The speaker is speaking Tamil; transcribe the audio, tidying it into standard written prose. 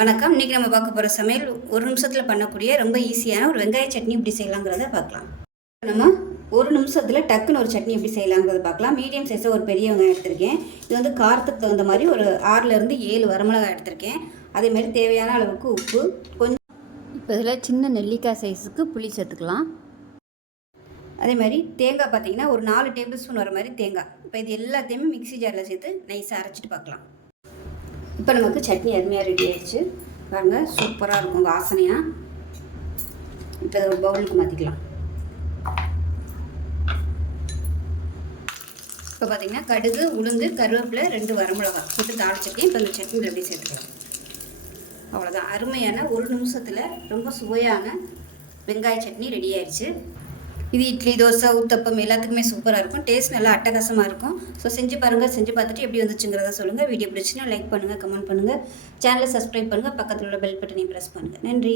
வணக்கம். இன்றைக்கி நம்ம பார்க்க போகிற சமையல் ஒரு நிமிஷத்தில் பண்ணக்கூடிய ரொம்ப ஈஸியான ஒரு வெங்காய சட்னி எப்படி செய்யலாங்கிறத பார்க்கலாம். நம்ம ஒரு நிமிஷத்தில் டக்குன்னு ஒரு சட்னி எப்படி செய்யலாங்கிறத பார்க்கலாம். மீடியம் சைஸில் ஒரு பெரிய வெங்காயம் எடுத்திருக்கேன். இது வந்து காரத்துக்கு தகுந்த மாதிரி ஒரு 6லேருந்து 7 வரமிளகாய் எடுத்திருக்கேன். அதேமாதிரி தேவையான அளவுக்கு உப்பு, கொஞ்சம் இப்போ இதில் சின்ன நெல்லிக்காய் சைஸுக்கு புளி சேர்த்துக்கலாம். அதேமாதிரி தேங்காய் பார்த்திங்கன்னா ஒரு 4 டேபிள் ஸ்பூன் வர மாதிரி தேங்காய். இப்போ இது எல்லாத்தையுமே மிக்ஸி ஜாரில் சேர்த்து நைஸாக அரைச்சிட்டு பார்க்கலாம். இப்போ நமக்கு சட்னி அருமையாக ரெடி ஆயிடுச்சு பாருங்கள், சூப்பராக இருக்கும் வாசனையாக. இப்போ இதை ஒரு பவுலுக்கு மாற்றிக்கலாம். இப்போ பார்த்திங்கன்னா கடுகு, உளுந்து, கருவேப்பிலை, 2 வரமிளகாய் போட்டு தாளிச்சிருக்கேன். இப்போ இந்த சட்னியில் எப்படி சேர்த்துக்கலாம். அவ்வளோதான், அருமையான ஒரு நிமிஷத்தில் ரொம்ப சுவையான வெங்காய சட்னி ரெடி ஆயிடுச்சு. இது இட்லி, தோசை, ஊத்தப்பம் எல்லாத்துக்குமே சூப்பராக இருக்கும். டேஸ்ட் நல்லா அட்டகாசமாக இருக்கும். ஸோ செஞ்சு பாருங்கள். செஞ்சு பார்த்துட்டு எப்படி வந்துச்சுங்கிறத சொல்லுங்கள். வீடியோ பிடிச்சின்னா லைக் பண்ணுங்கள், கமெண்ட் பண்ணுங்கள், சேனலை சப்ஸ்கிரைப் பண்ணுங்கள், பக்கத்தில் உள்ள பெல் பட்டனையும் ப்ரெஸ் பண்ணுங்கள். நன்றி.